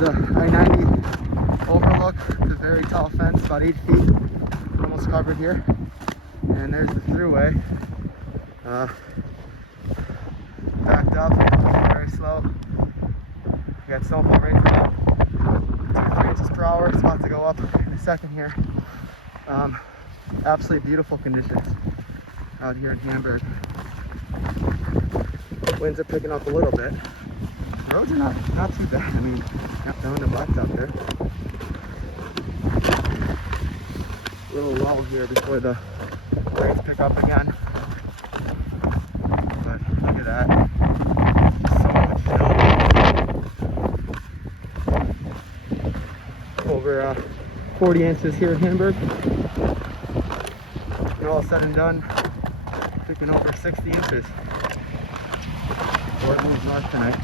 the I90 overlook. It's a very tall fence, about 8 feet, almost covered here. And there's the Thruway. Backed up, very slow. We got snowfall rates about 2-3 inches per hour. It's about to go up in a second here. Absolutely beautiful conditions out here in Hamburg. Winds are picking up a little bit. Roads are not too bad. I mean, down the blacktop there. A little lull here before the rains pick up again. But look at that. So much snow. Over 40 inches here in Hamburg. And all said and done, picking over 60 inches. Or it moves north tonight.